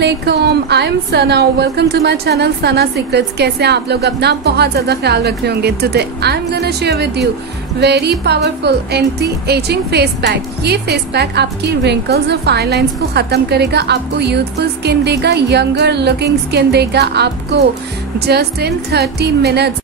अस्सलामुअलैकुम, I am Sana. Welcome to my channel Sana secrets. कैसे हैं आप लोग? अपना बहुत ज़्यादा ख्याल रख रहे होंगे। Today I am gonna share with you very powerful anti ageing face pack. ये फेस पैक आपकी रिंकल्स और फाइन लाइंस को ख़त्म करेगा, आपको यूथफुल स्किन देगा, यंगर लुकिंग स्किन देगा आपको जस्ट इन 30 मिनट्स।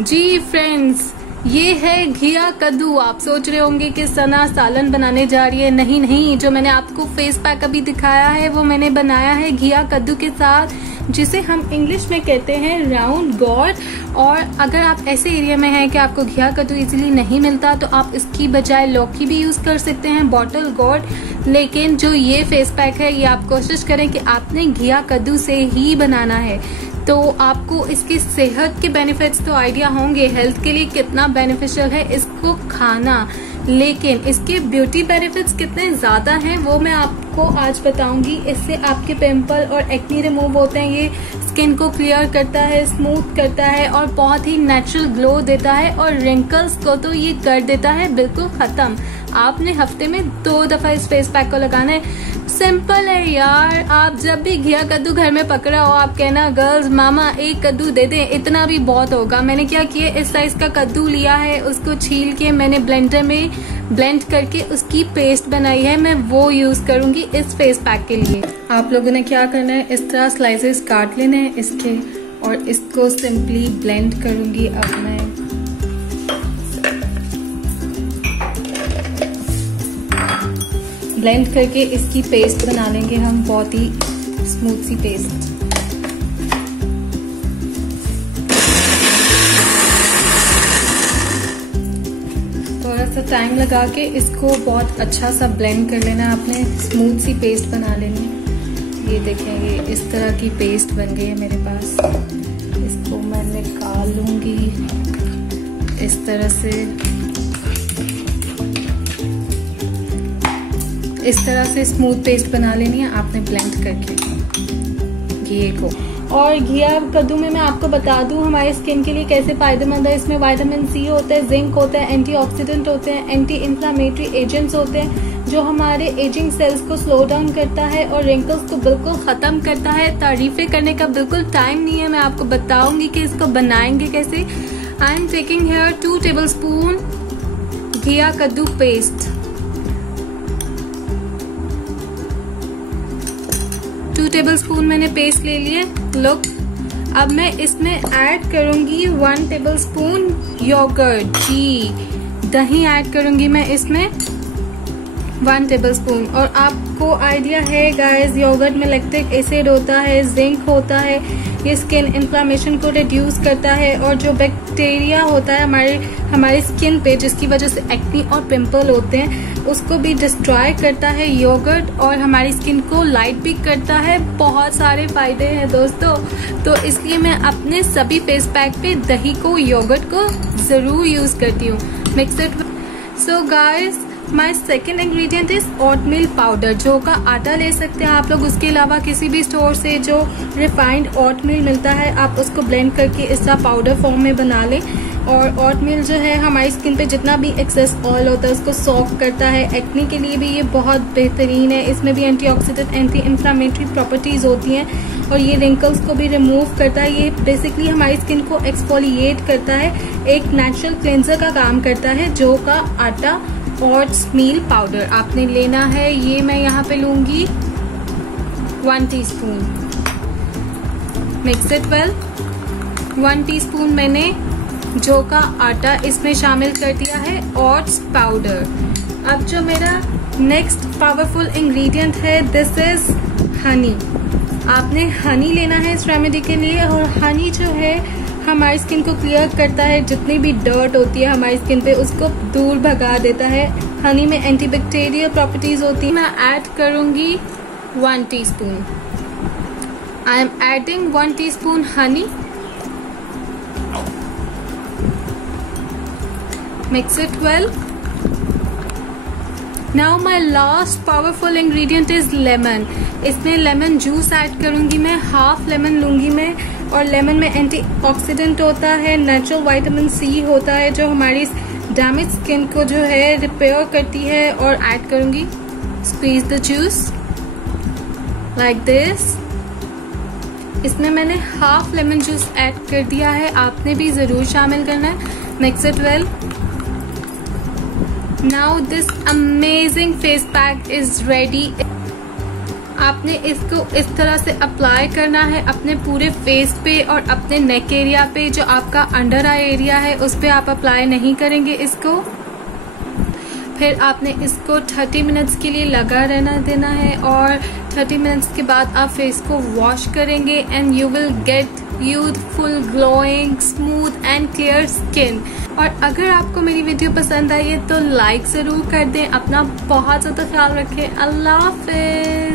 जी फ्रेंड्स, ये है घिया कद्दू। आप सोच रहे होंगे कि सना सालन बनाने जा रही है। नहीं नहीं, जो मैंने आपको फेस पैक अभी दिखाया है वो मैंने बनाया है घिया कद्दू के साथ, जिसे हम इंग्लिश में कहते हैं राउंड गॉड। और अगर आप ऐसे एरिया में हैं कि आपको घिया कद्दू इजीली नहीं मिलता तो आप इसकी बजाय लौकी भी यूज कर सकते हैं, बॉटल गॉड। लेकिन जो ये फेस पैक है ये आप कोशिश करें कि आपने घिया कद्दू से ही बनाना है, तो आपको इसकी सेहत के बेनिफिट्स तो आइडिया होंगे, हेल्थ के लिए कितना बेनिफिशियल है इसको खाना। लेकिन इसके ब्यूटी बेनिफिट्स कितने ज़्यादा हैं वो मैं आपको आज बताऊंगी। इससे आपके पिंपल और एक्नी रिमूव होते हैं, ये स्किन को क्लियर करता है, स्मूथ करता है और बहुत ही नेचुरल ग्लो देता है। और रिंकल्स को तो ये कर देता है बिल्कुल ख़त्म। आपने हफ्ते में 2 दफ़ा इस फेस पैक को लगाना है। सिंपल है यार। आप जब भी घिया कद्दू घर में पकड़ा हो, आप कहना गर्ल्स मामा एक कद्दू दे दें, इतना भी बहुत होगा। मैंने क्या किया, इस साइज का कद्दू लिया है, उसको छील के मैंने ब्लेंडर में ब्लेंड करके उसकी पेस्ट बनाई है। मैं वो यूज करूंगी इस फेस पैक के लिए। आप लोगों ने क्या करना है, इस तरह स्लाइसेस काट लेने हैं इसके और इसको सिंपली ब्लेंड करूंगी। अब मैं ब्लेंड करके इसकी पेस्ट बना लेंगे हम, बहुत ही स्मूथ सी पेस्ट। थोड़ा सा टाइम लगा के इसको बहुत अच्छा सा ब्लेंड कर लेना है आपने, स्मूथ सी पेस्ट बना लेनी है। ये देखेंगे इस तरह की पेस्ट बन गई है मेरे पास। इसको मैं निकाल लूंगी इस तरह से। इस तरह से स्मूथ पेस्ट बना लेनी है आपने ब्लेंड करके घिए को। और घिया कद्दू में मैं आपको बता दूं हमारे स्किन के लिए कैसे फायदेमंद है। इसमें विटामिन सी होता है, जिंक होता है, एंटीऑक्सीडेंट होते हैं, एंटी इंफ्लेमेटरी एजेंट्स होते हैं जो हमारे एजिंग सेल्स को स्लो डाउन करता है और रिंकल्स को बिल्कुल खत्म करता है। तारीफें करने का बिल्कुल टाइम नहीं है, मैं आपको बताऊंगी कि इसको बनाएंगे कैसे। I am taking here 2 tablespoon घिया कद्दू पेस्ट। 2 टेबलस्पून मैंने पेस्ट ले लिए। लुक, अब मैं इसमें ऐड करूंगी 1 टेबलस्पून योगर्ट। जी, दही ऐड करूंगी मैं इसमें 1 टेबलस्पून। और आपको आइडिया है गाइस, योगर्ट में लैक्टिक एसिड होता है, जिंक होता है, ये स्किन इन्फ्लामेशन को रिड्यूस करता है और जो बैक्टीरिया होता है हमारी स्किन पे जिसकी वजह से एक्नी और पिंपल होते हैं उसको भी डिस्ट्रॉय करता है योगर्ट। और हमारी स्किन को लाइट भी करता है। बहुत सारे फायदे हैं दोस्तों, तो इसलिए मैं अपने सभी फेस पैक पे दही को, योगर्ट को जरूर यूज करती हूँ। Mix it. So guys, my second ingredient is oatmeal powder. जौ का आटा ले सकते हैं आप लोग, उसके अलावा किसी भी स्टोर से जो रिफाइंड ओटमील मिलता है आप उसको ब्लेंड करके इसका पाउडर फॉर्म में बना लें। और ओटमील जो है हमारी स्किन पे जितना भी एक्सेस ऑयल होता है उसको सॉफ्ट करता है। एक्नी के लिए भी ये बहुत बेहतरीन है। इसमें भी एंटीऑक्सीडेंट, एंटी इंफ्लेमेटरी प्रॉपर्टीज होती हैं और ये रिंकल्स को भी रिमूव करता है। ये बेसिकली हमारी स्किन को एक्सफोलिएट करता है, एक नेचुरल क्लेंजर का काम करता है। जौ का आटा और मील पाउडर आपने लेना है। ये मैं यहाँ पे लूंगी 1 teaspoon. Mix it well. 1 teaspoon मैंने जौ का आटा इसमें शामिल कर दिया है, ओट्स पाउडर। अब जो मेरा नेक्स्ट पावरफुल इंग्रेडिएंट है, दिस इज हनी। आपने हनी लेना है इस रेमेडी के लिए। और हनी जो है हमारी स्किन को क्लियर करता है, जितनी भी डर्ट होती है हमारी स्किन पे उसको दूर भगा देता है। हनी में एंटीबैक्टीरियल प्रॉपर्टीज होती है। मैं ऐड करूंगी 1 teaspoon. I am adding 1 teaspoon Honey. Mix it well. Now my last powerful ingredient is lemon. इसमें लेमन जूस ऐड करूंगी मैं, हाफ लेमन लूंगी मैं। और लेमन में एंटीऑक्सीडेंट होता है, नेचुरल विटामिन सी होता है जो हमारी डैमेज स्किन को जो है रिपेयर करती है। और ऐड करूंगी squeeze the juice like this. इसमें मैंने हाफ लेमन जूस ऐड कर दिया है, आपने भी जरूर शामिल करना है। Mix it well. Now this amazing face pack is ready. आपने इसको इस तरह से अप्लाई करना है अपने पूरे फेस पे और अपने नेक एरिया पे। जो आपका अंडर आई एरिया है उस पे आप अप्लाई नहीं करेंगे इसको। फिर आपने इसको 30 मिनट्स के लिए लगा रहना देना है और 30 मिनट्स के बाद आप फेस को वॉश करेंगे and you will get youthful, glowing, smooth and clear skin. और अगर आपको मेरी वीडियो पसंद आई है तो लाइक जरूर कर दें। अपना बहुत ज्यादा ख्याल रखें। अल्लाह हाफिज।